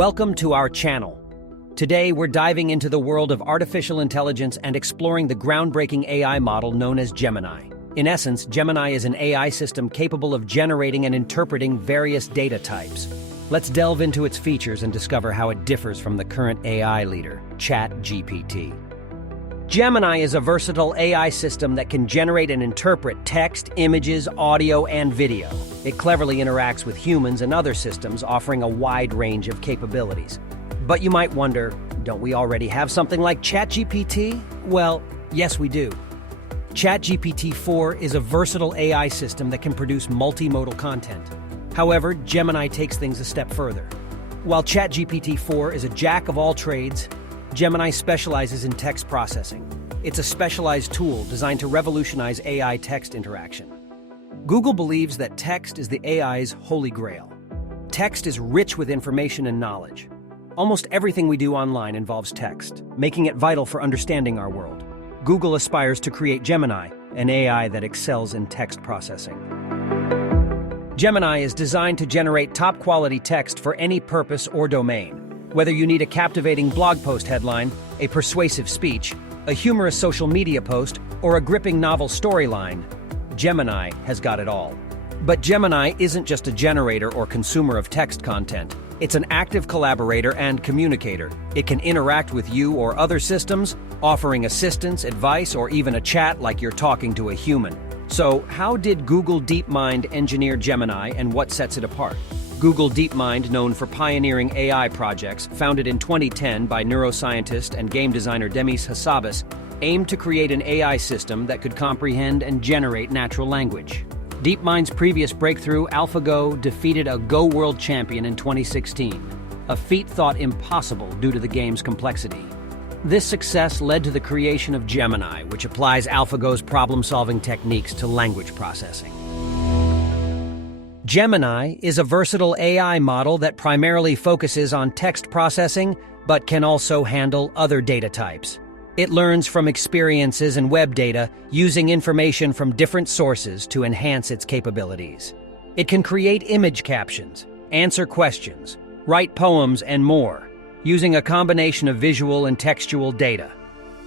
Welcome to our channel. Today, we're diving into the world of artificial intelligence and exploring the groundbreaking AI model known as Gemini. In essence, Gemini is an AI system capable of generating and interpreting various data types. Let's delve into its features and discover how it differs from the current AI leader, Chat GPT. Gemini is a versatile AI system that can generate and interpret text, images, audio, and video. It cleverly interacts with humans and other systems, offering a wide range of capabilities. But you might wonder, don't we already have something like ChatGPT? Well, yes, we do. ChatGPT 4 is a versatile AI system that can produce multimodal content. However, Gemini takes things a step further. While ChatGPT 4 is a jack of all trades, Gemini specializes in text processing. It's a specialized tool designed to revolutionize AI text interaction. Google believes that text is the AI's holy grail. Text is rich with information and knowledge. Almost everything we do online involves text, making it vital for understanding our world. Google aspires to create Gemini, an AI that excels in text processing. Gemini is designed to generate top-quality text for any purpose or domain. Whether you need a captivating blog post headline, a persuasive speech, a humorous social media post, or a gripping novel storyline, Gemini has got it all. But Gemini isn't just a generator or consumer of text content. It's an active collaborator and communicator. It can interact with you or other systems, offering assistance, advice, or even a chat like you're talking to a human. So, how did Google DeepMind engineer Gemini, and what sets it apart? Google DeepMind, known for pioneering AI projects, founded in 2010 by neuroscientist and game designer Demis Hassabis, aimed to create an AI system that could comprehend and generate natural language. DeepMind's previous breakthrough, AlphaGo, defeated a Go world champion in 2016, a feat thought impossible due to the game's complexity. This success led to the creation of Gemini, which applies AlphaGo's problem-solving techniques to language processing. Gemini is a versatile AI model that primarily focuses on text processing, but can also handle other data types. It learns from experiences and web data, using information from different sources to enhance its capabilities. It can create image captions, answer questions, write poems, and more, using a combination of visual and textual data.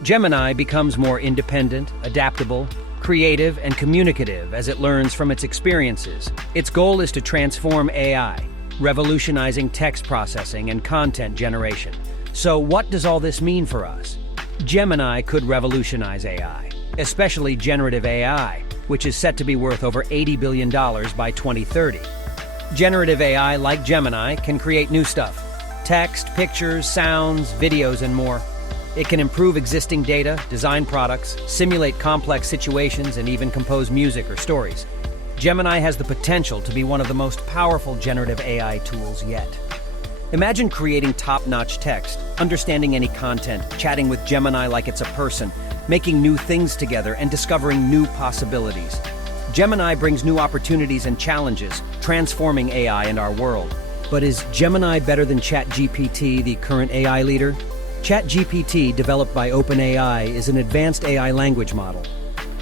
Gemini becomes more independent, adaptable, creative, and communicative as it learns from its experiences. Its goal is to transform AI, revolutionizing text processing and content generation. So what does all this mean for us? Gemini could revolutionize AI, especially generative AI, which is set to be worth over $80 billion by 2030. Generative AI, like Gemini, can create new stuff: text, pictures, sounds, videos, and more. It can improve existing data, design products, simulate complex situations, and even compose music or stories. Gemini has the potential to be one of the most powerful generative AI tools yet. Imagine creating top-notch text, understanding any content, chatting with Gemini like it's a person, making new things together, and discovering new possibilities. Gemini brings new opportunities and challenges, transforming AI and our world. But is Gemini better than ChatGPT, the current AI leader? ChatGPT, developed by OpenAI, is an advanced AI language model.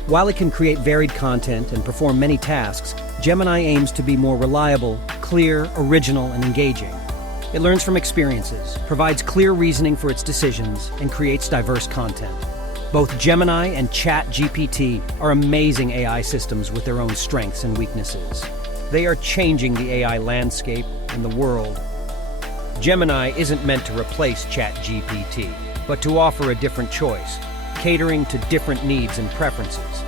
While it can create varied content and perform many tasks, Gemini aims to be more reliable, clear, original, and engaging. It learns from experiences, provides clear reasoning for its decisions, and creates diverse content. Both Gemini and ChatGPT are amazing AI systems with their own strengths and weaknesses. They are changing the AI landscape and the world. Gemini isn't meant to replace ChatGPT, but to offer a different choice, catering to different needs and preferences.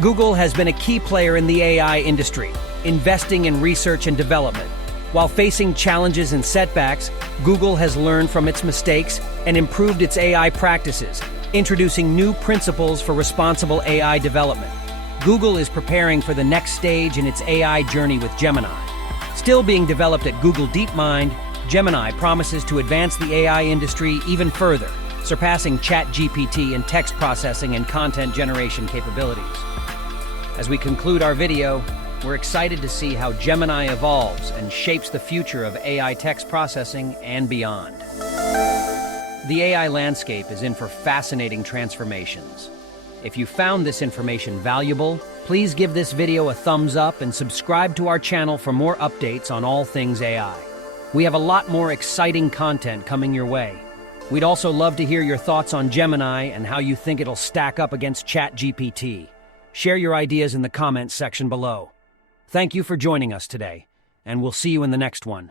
Google has been a key player in the AI industry, investing in research and development. While facing challenges and setbacks, Google has learned from its mistakes and improved its AI practices, introducing new principles for responsible AI development. Google is preparing for the next stage in its AI journey with Gemini. Still being developed at Google DeepMind, Gemini promises to advance the AI industry even further, surpassing ChatGPT in text processing and content generation capabilities. As we conclude our video, we're excited to see how Gemini evolves and shapes the future of AI text processing and beyond. The AI landscape is in for fascinating transformations. If you found this information valuable, please give this video a thumbs up and subscribe to our channel for more updates on all things AI. We have a lot more exciting content coming your way. We'd also love to hear your thoughts on Gemini and how you think it'll stack up against Chat GPT. Share your ideas in the comments section below. Thank you for joining us today, and we'll see you in the next one.